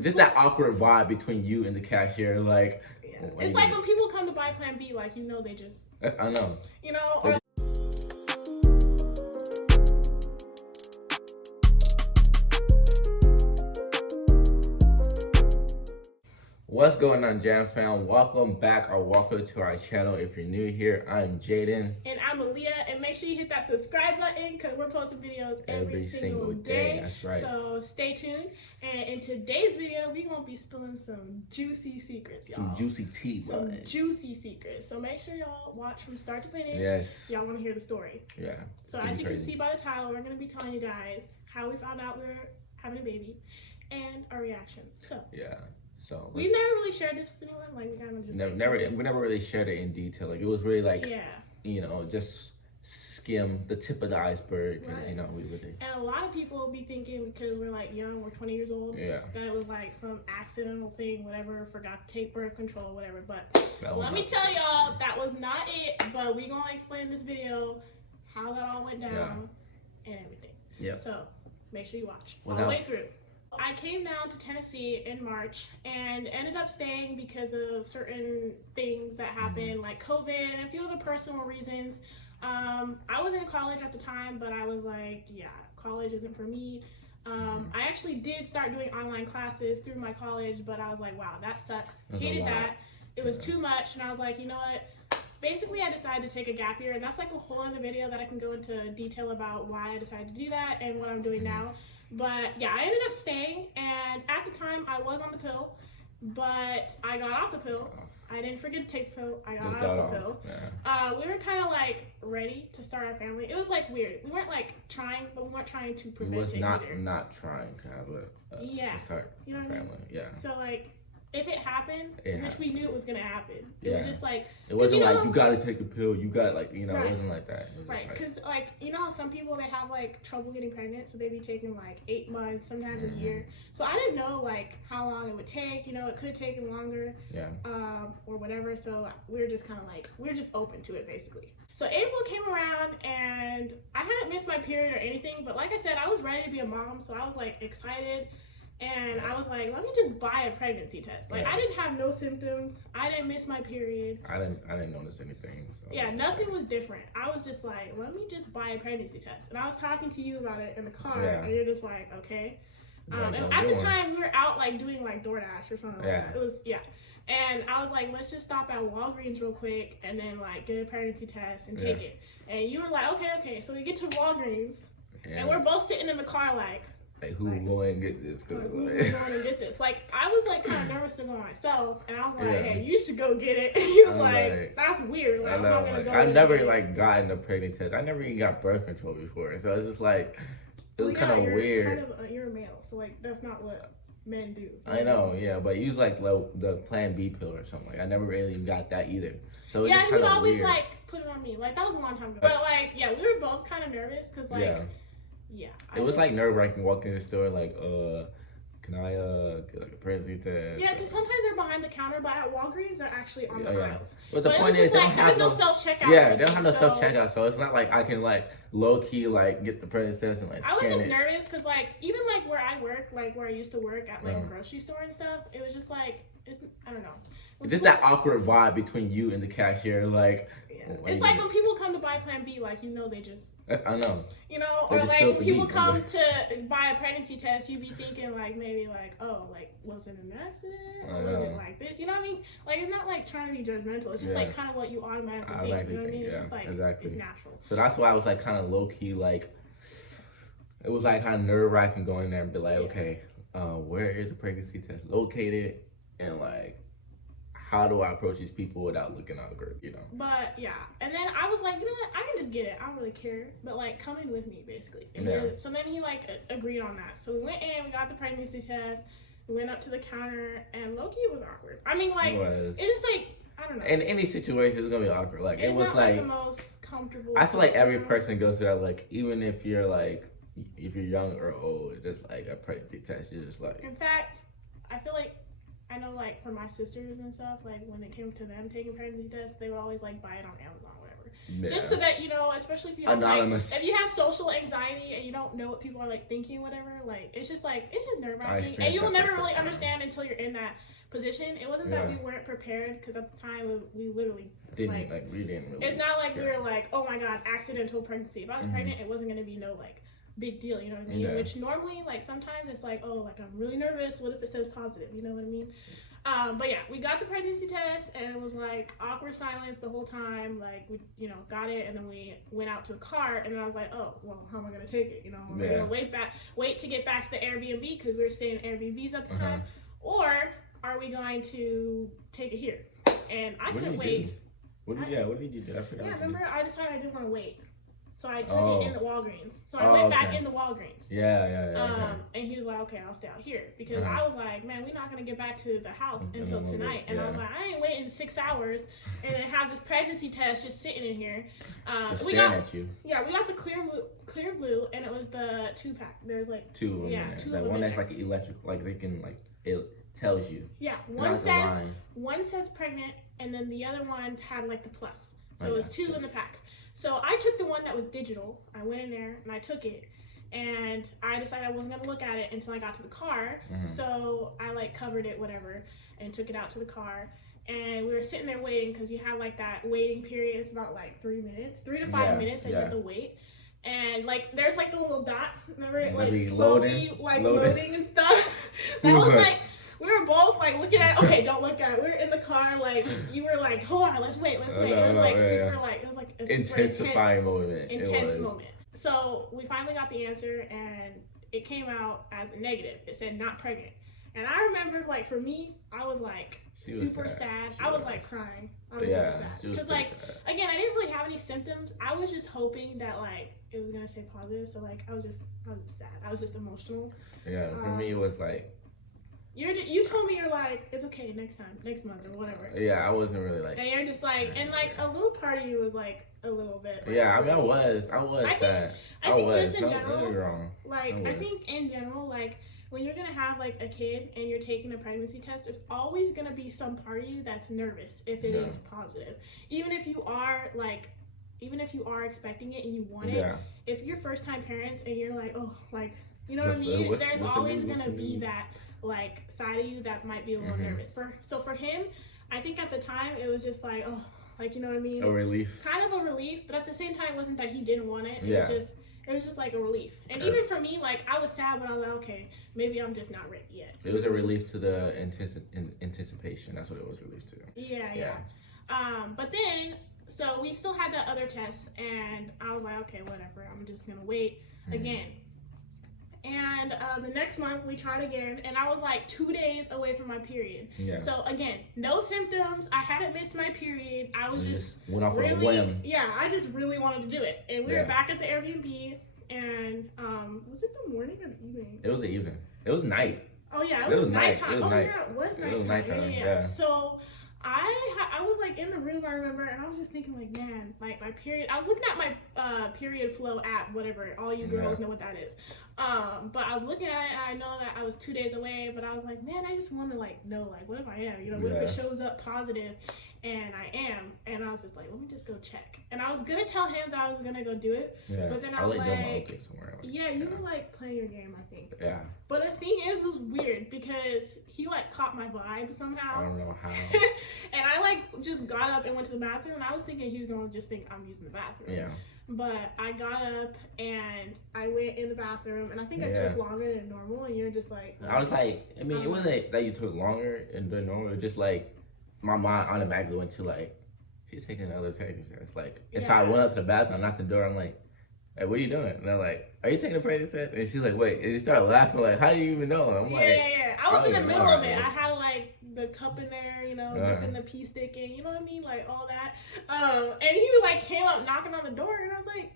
Just that awkward vibe between you and the cashier, like. Yeah. It's like when people come to buy Plan B, like they just. I know. Or. What's going on, Jam fam? Welcome back or welcome to our channel. If you're new here, I'm Jayden. And I'm Aleyah. And make sure you hit that subscribe button because we're posting videos every single day. That's right. So stay tuned. And in today's video, we're going to be spilling some juicy secrets, y'all. Some juicy tea, Some juicy secrets. So make sure y'all watch from start to finish. Yes. Y'all want to hear the story. Yeah. So as you can see by the title, we're going to be telling you guys how we found out we were having a baby and our reactions. So. Yeah. So we've never really shared this with anyone. Like we kind of just we never really shared it in detail. Like it was really like yeah, just skim the tip of the iceberg because we would. And a lot of people be thinking because we're like young, we're 20 years old. Yeah. That it was like some accidental thing, whatever. Forgot to take birth control, whatever. But let me tell y'all, that was not it. But we gonna explain in this video how that all went down and everything. Yeah. So make sure you watch all the way through. I came down to Tennessee in March and ended up staying because of certain things that happened, like COVID and a few other personal reasons. I was in college at the time, but I was like, yeah, college isn't for me. I actually did start doing online classes through my college, but I was like, wow, that sucks. Hated that. It was too much. And I was like, you know what? Basically, I decided to take a gap year, and that's like a whole other video that I can go into detail about why I decided to do that and what I'm doing now. But yeah, I ended up staying, and at the time I was on the pill, but I got off the pill. I didn't forget to take the pill. I got off the pill. Yeah. We were kind of like ready to start our family. It was like weird. We weren't like trying, but we weren't trying to prevent it either. It was not trying to have a start a family. Yeah. So like, if it happened, which we knew it was gonna happen, it was just like it wasn't like you gotta take a pill. You got like it wasn't like that. It was right, because like how some people they have like trouble getting pregnant, so they be taking like 8 months, sometimes a year. So I didn't know like how long it would take. It could have taken longer. Yeah. Or whatever. So we were just kind of like we were just open to it basically. So April came around and I hadn't missed my period or anything, but like I said, I was ready to be a mom, so I was like excited. And I was like, let me just buy a pregnancy test. Like I didn't have no symptoms. I didn't miss my period. I didn't notice anything. So yeah, nothing was different. I was just like, let me just buy a pregnancy test. And I was talking to you about it in the car, and you're just like, okay. And at the time, we were out like doing like DoorDash or something. Like that. It was And I was like, let's just stop at Walgreens real quick and then like get a pregnancy test and take it. And you were like, okay. So we get to Walgreens, and we're both sitting in the car like who's going and get this? Who's going and get this? Like, I was like kind of nervous to go myself, and I was like, hey, you should go get it. And he was like, that's weird. Like, I'm not gonna go. I've never like gotten a pregnancy test. I never even got birth control before, so it's just like it was kind of weird. You're a male, so like that's not what men do. I know, but use like the Plan B pill or something. Like I never really even got that either. So he would always like put it on me. Like that was a long time ago. But like we were both kind of nervous because like. Yeah, it was like nerve-wracking walking in the store like, can I get like a pregnancy test? Yeah, because sometimes they're behind the counter, but at Walgreens they're actually on the aisles. But the point is, they don't have no self-checkout. Yeah, they don't have no self-checkout, so it's not like I can like low-key like get the pregnancy test and like I was just nervous because like even like where I work, like where I used to work at like a grocery store and stuff, it was just like I don't know. Just that awkward vibe between you and the cashier, like. It's like when people come to buy Plan B, like they just. I know. Or like when people come to buy a pregnancy test, you be thinking like maybe like was it an accident or was it like this? You know what I mean? Like it's not like trying to be judgmental. It's just like kind of what you automatically think. You know what I mean? It's just like it's natural. So that's why I was like kind of low key like. It was like kind of nerve wracking going there and be like, okay, where is the pregnancy test located, and like. How do I approach these people without looking awkward, But and then I was like, you know what, I can just get it. I don't really care. But like, come in with me, basically. And so then he like agreed on that. So we went in, we got the pregnancy test. We went up to the counter, and low-key it was awkward. I mean, like, it's just like I don't know. In any situation, it's gonna be awkward. Like it was not like the most comfortable. I feel like every person goes through that. Like even if you're young or old, just like a pregnancy test, you're just like. In fact, I feel like. I know, like, for my sisters and stuff, like, when it came to them taking pregnancy tests, they would always, like, buy it on Amazon or whatever. Just so that, you know, especially if you have, anonymous. Like, if you have social anxiety and you don't know what people are like thinking, whatever, like it's just nerve wracking, and you'll never really understand until you're in that position. It wasn't that we weren't prepared, because at the time we literally didn't we didn't really. It's not like we were like, oh my god, accidental pregnancy. If I was pregnant, it wasn't gonna be no like big deal, you know what I mean? Yeah. Which normally, like, sometimes it's like, oh, like, I'm really nervous. What if it says positive? You know what I mean? But yeah, we got the pregnancy test, and it was like awkward silence the whole time. Like, we, you know, got it, and then we went out to the car, and then I was like, oh, well, how am I gonna take it? You know, am I gonna wait to get back to the Airbnb, because we were staying in Airbnbs at the time, or are we going to take it here? And I couldn't wait. What did you do? I remember I decided I didn't want to wait. So I took it in the Walgreens. So I went back in the Walgreens. Yeah. And he was like, okay, I'll stay out here. Because I was like, man, we're not going to get back to the house until tonight. And I was like, I ain't waiting 6 hours and then have this pregnancy test just sitting in here. We got you. Yeah, we got the clear blue, and it was the 2-pack. There's like two of them. Yeah, two of them. One that's like electric, like they can, like, it tells you. Yeah, one says pregnant, and then the other one had like the plus. So it was 2 in the pack. So I took the one that was digital. I went in there and I took it, and I decided I wasn't gonna look at it until I got to the car. So I like covered it, whatever, and took it out to the car. And we were sitting there waiting, because you have like that waiting period. It's about like 3 to 5 minutes that you have to wait. And like there's like the little dots, remember, like slowly loading and stuff. That was like, we were both like looking at it. Okay, don't look at it. We were in the car, like, you were like, hold on, let's wait. It was like super like, it was like a intensifying moment. Intense moment. So we finally got the answer, and it came out as a negative. It said not pregnant. And I remember, like, for me, I was like super sad. I was like crying. I was really sad. Because like, again, I didn't really have any symptoms. I was just hoping that like it was gonna say positive. So like I was sad. I was just emotional. Yeah, for me it was like, you told me, you're like, it's okay, next month or whatever. Yeah, I wasn't really like. And you're just like, and like a little part of you was like a little bit. Like, yeah, I mean, I was sad. I think just in general, like, I think in general, like, when you're gonna have like a kid and you're taking a pregnancy test, there's always gonna be some part of you that's nervous if it is positive. Even if you are expecting it and you want it, if you're first time parents and you're like, oh, like, you know what I mean? There's always gonna be that like side of you that might be a little nervous. For him, I think at the time it was just like, oh, like, you know what I mean? A relief. Kind of a relief, but at the same time it wasn't that he didn't want it. It was just like a relief. And even for me, like, I was sad, but I was like, okay, maybe I'm just not ready yet. It was a relief to the anticipation. That's what it was relief to. Yeah. But then, so we still had that other test, and I was like, okay, whatever. I'm just gonna wait again. And the next month we tried again, and I was like 2 days away from my period. Yeah. So again, no symptoms. I hadn't missed my period. I was just went off on a whim. Yeah, I just really wanted to do it. And we were back at the Airbnb, and was it the morning or the evening? It was the evening. It was night. Oh yeah, it was nighttime. Yeah, it was nighttime. Yeah. So I was like in the room, I remember, and I was just thinking like, man, like my period. I was looking at my period flow app, whatever. All you girls know what that is. But I was looking at it, and I know that I was 2 days away, but I was like, man, I just want to like know, like, what if I am? You know, what if it shows up positive and I am? And I was just like, let me just go check. And I was gonna tell him that I was gonna go do it, but then I was like, you were like playing your game, I think. Yeah. But the thing is, it was weird because he like caught my vibe somehow. I don't know how. And I like just got up and went to the bathroom, and I was thinking he was gonna just think I'm using the bathroom. Yeah. But I got up and I went in the bathroom, and I think I took longer than normal, and you're just like... I was like, I mean, it wasn't that you took longer than normal, it was just like, my mind automatically went to like, she's taking another pregnancy test. Like, and so I went up to the bathroom, I knocked the door, I'm like, hey, what are you doing? And I'm like, are you taking a pregnancy test? And she's like, wait, and she started laughing, like, how do you even know? I'm like, I was in the middle of it. I had like the cup in there, you know, dipping the pea stick in, you know what I mean? Like all that. And he like came up knocking on the door, and I was like,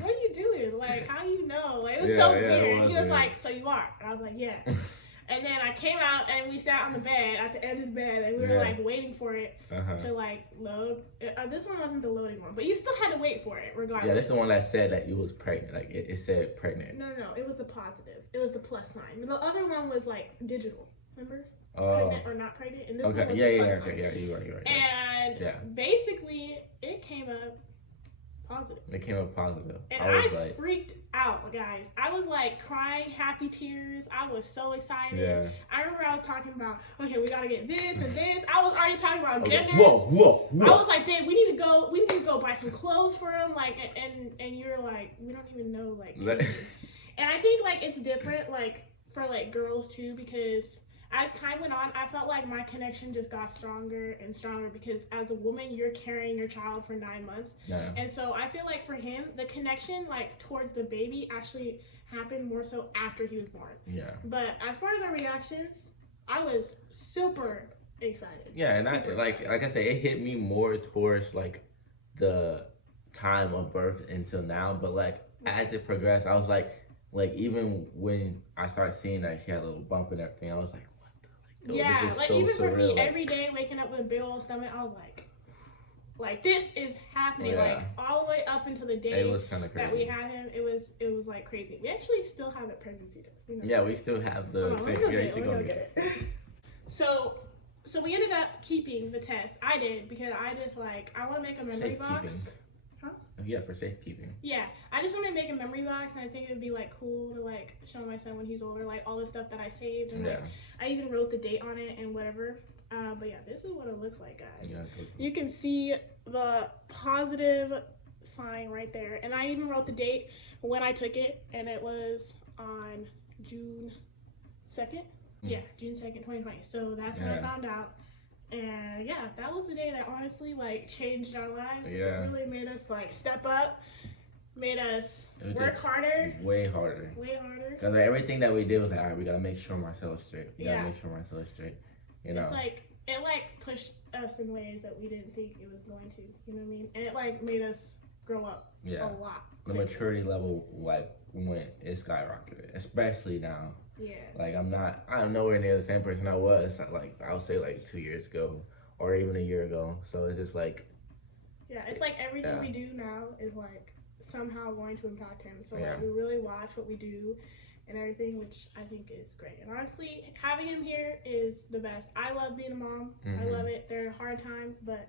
what are you doing? Like, how do you know? Like, it was so weird. He was like, so you are? And I was like, yeah. And then I came out, and we sat on the bed, at the edge of the bed, and we were like waiting for it to like load. This one wasn't the loading one, but you still had to wait for it regardless. Yeah, that's the one that said that you was pregnant. Like it said pregnant. No, it was the positive. It was the plus sign. The other one was like digital. Remember? Pregnant or not pregnant. And this one was the plus sign. Yeah, you're right. And basically, it came up, positive. It came up positive. And I freaked out, guys. I was like crying happy tears. I was so excited. Yeah. I remember I was talking about, okay, we gotta get this and this. I was already talking about genders. Whoa. I was like, babe, we need to go buy some clothes for him. Like, and you're like, we don't even know, like, anything. And I think, like, it's different, like, for, like, girls, too, because as time went on, I felt like my connection just got stronger and stronger because as a woman, you're carrying your child for 9 months. Yeah. And so I feel like for him, the connection, like, towards the baby actually happened more so after he was born. Yeah. But as far as our reactions, I was super excited. Yeah, and like I said, it hit me more towards, like, the time of birth until now. But, like, as it progressed, I was like, even when I started seeing that she had a little bump and everything, I was like, what the? Like, yeah, this is like, so even surreal. for me, like, every day waking up with a big old stomach, I was like, this is happening. Yeah. Like, all the way up until the day it was kind of crazy. that we had him, it was like crazy. We actually still have the pregnancy test. You know? Yeah, we still have the thing. Yeah, you should go get it. So we ended up keeping the test. I did because I just like I want to make a memory box. Huh? Yeah, for safekeeping. Yeah, I just want to make a memory box, and I think it would be like cool to like show my son when he's older, like all the stuff that I saved, and like, I even wrote the date on it and whatever. But yeah, this is what it looks like, guys. Yeah, you can see the positive sign right there, and I even wrote the date when I took it, and it was on June 2nd. Yeah, June 2nd, 2020. So that's when I found out. And yeah, that was the day that honestly like changed our lives. Yeah. It really made us like step up, made us work harder. Way harder. Because like, everything that we did was like, all right, we gotta make sure Marcella's straight. You know? It's like it like pushed us in ways that we didn't think it was going to. You know what I mean? And it like made us grow up a lot. The maturity level it skyrocketed, especially now. Yeah. Like I'm nowhere near the same person I was like I would say like 2 years ago or even a year ago. So it's just like it's like everything we do now is like somehow going to impact him. So like we really watch what we do and everything, which I think is great. And honestly, having him here is the best. I love being a mom. I love it. There are hard times, but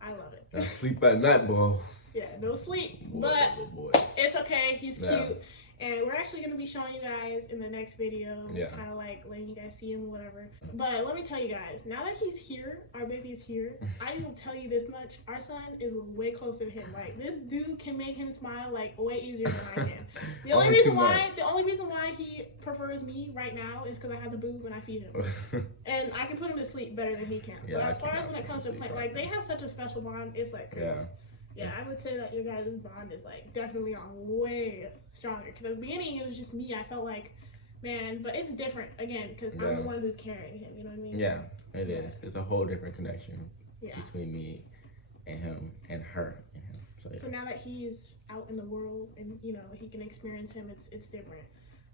I love it. Now sleep at night, bro. Yeah, no sleep, but it's okay. He's cute. And we're actually going to be showing you guys in the next video, kind of like letting you guys see him or whatever. But let me tell you guys, now that he's here, our baby's here, I will tell you this much, our son is way closer to him. Like, this dude can make him smile, like, way easier than I can. The only reason why he prefers me right now is because I have the boob and I feed him. And I can put him to sleep better than he can. Yeah, but as far as when it comes to playing, like, they have such a special bond, it's like crazy. Yeah, I would say that your guys' bond is like definitely on way stronger. Because at the beginning it was just me. I felt like, man, but it's different again because I'm the one who's carrying him. You know what I mean? Yeah, it is. It's a whole different connection between me and him and her and him. So now that he's out in the world and you know he can experience him, it's different.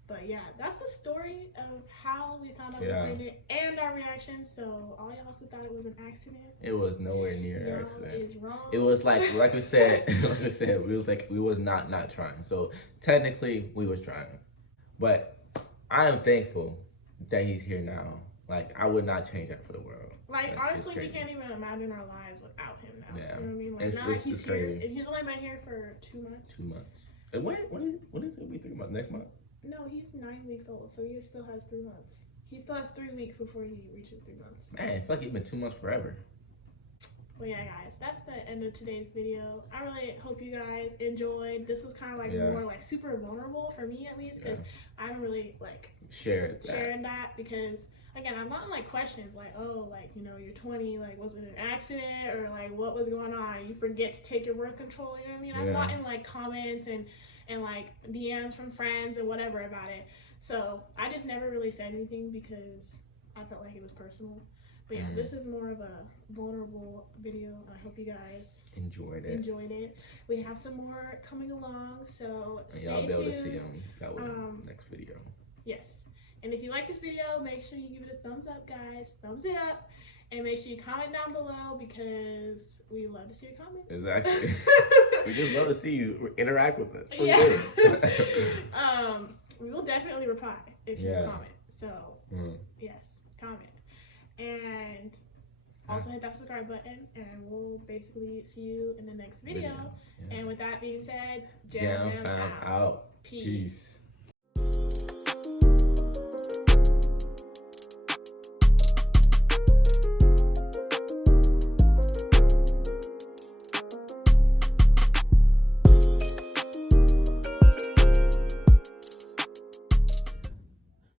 But yeah, that's the story of how we found out about it and our reaction. So all y'all who thought it was an accident, it was nowhere near an accident. Is wrong. It was like we said, we was not trying. So technically we was trying, but I am thankful that he's here now. Like I would not change that for the world. Like honestly, we can't even imagine our lives without him now. Yeah. You know what I mean? Like now that he's here, and he's only been here for 2 months. 2 months. And when is it? Be 3 months next month? No, he's 9 weeks old, so he still has 3 months. He still has 3 weeks before he reaches 3 months. Man, I feel like he's been 2 months forever. Well, yeah, guys, that's the end of today's video. I really hope you guys enjoyed. This was kind of like more like super vulnerable for me, at least, because I haven't really like sharing that because again, I'm not in like questions like, oh, like, you know, you're 20, like, was it an accident or like what was going on? You forget to take your birth control, you know what I mean? I'm not in like comments and like DMs from friends and whatever about it. So I just never really said anything because I felt like it was personal. But yeah, this is more of a vulnerable video, and I hope you guys enjoyed it. We have some more coming along, so stay tuned. Y'all be able to see them next video. Yes. And if you like this video, make sure you give it a thumbs up, guys. Thumbs it up. And make sure you comment down below because we love to see your comments. Exactly. We just love to see you interact with us. We will definitely reply if you comment. So, yes, comment. And Also hit that subscribe button, and we'll basically see you in the next video. Yeah. And with that being said, Jam out. Peace.